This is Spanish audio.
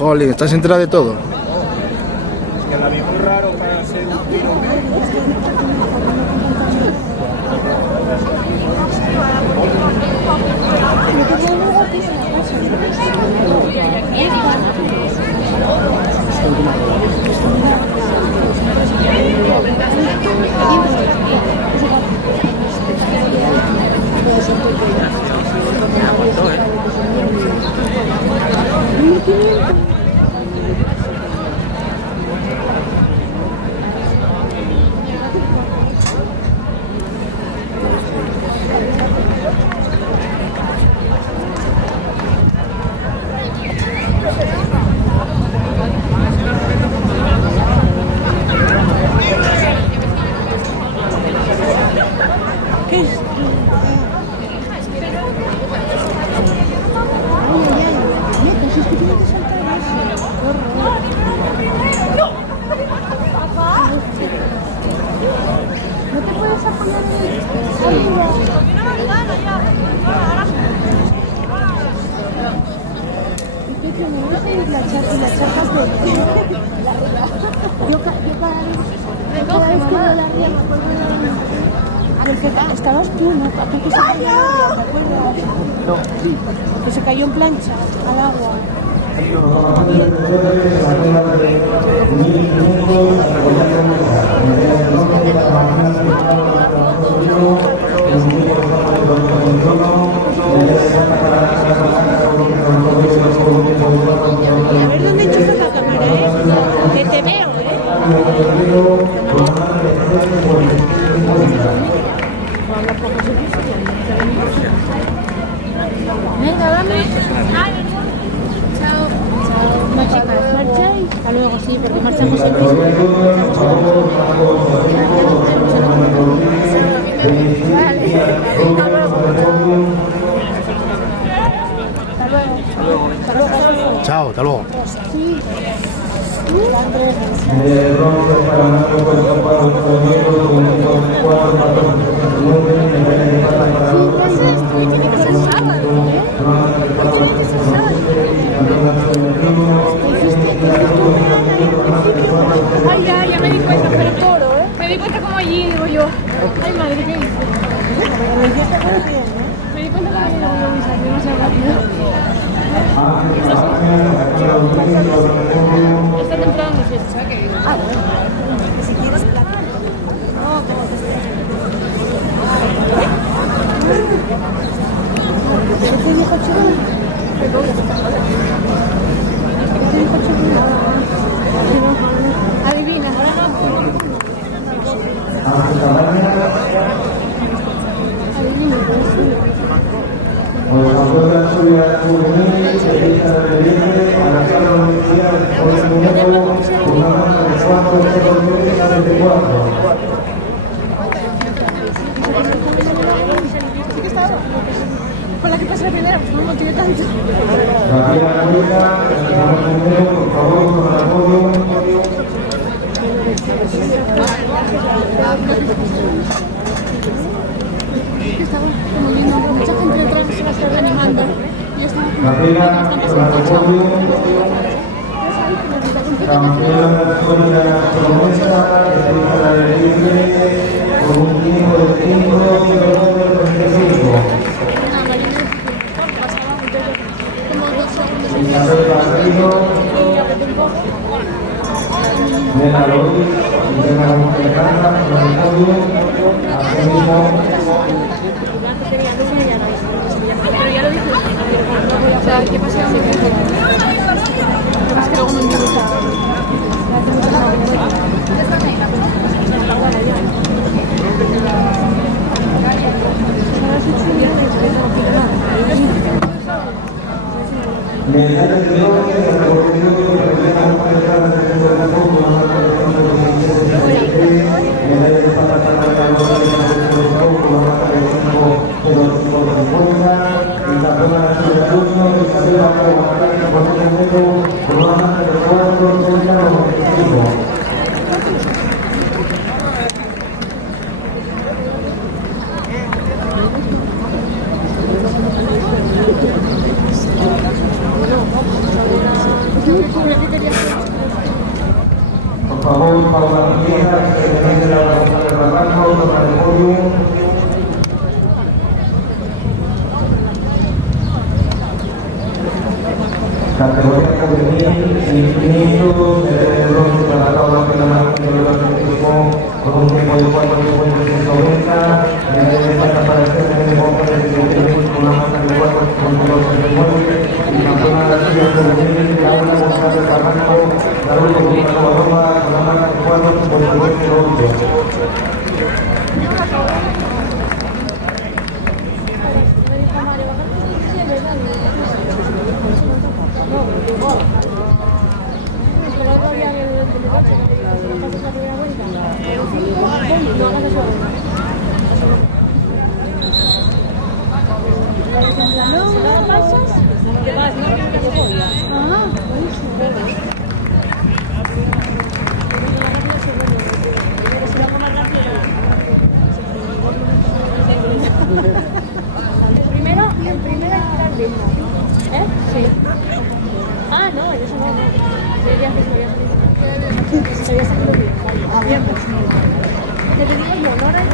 Jolín, ¿estás enterado de todo? Es que la vi muy raro para ser un tiro. Estabas tú, ¿no? Porque se cayó, ¿te acuerdas? No, sí. Que se cayó en plancha al agua. A ver dónde enchufas la cámara, ¿eh? Que te veo, Venga, vamos. Chao. Chao. No, chicas, ¿marcháis? Hasta luego, sí, porque marchamos siempre. Vale. Hasta luego. Hasta luego. Chao, hasta luego. Sí. Ay, ya me di cuenta, pero toro, ¿eh? Me di cuenta como allí, digo yo. Ay, madre, ¿qué hice? Me di cuenta como allí, digo yo, mi sangre demasiado rápido. Está temprano, no sé, ¿sabes qué digo? Ah, bueno. Si quieres plata. No, como que ¿Qué te dijo Chulo? ¿Qué te dijo Chulo? adivina. Adivina, pues. Con la que pasa la primera, pues no tiene tanto. Estaba como viendo mucha gente detrás que se la está reanimando. Y estaba como O sea, ¿qué pasa? Lo que pasa es que luego me gusta. Por favor, Paula Villegas, presidente de la Organización del Barranco, toma el podio. Categoría juvenil, 600, medalla de bronce para Paula Villegas con un tiempo de 4:50-190, medalla de plata para Esther de Gómez con una marca de 4:39 y campeona de la serie juvenil, Laura González del Barranco, la última con una marca de 4:59-8. ¿No pasas? ¿Qué más? ¿No? Ah, el primero hay que dar de ¿eh? Sí. Ah, no, eso no. Sería segundo bien. Bien, pues. Te pedimos honor al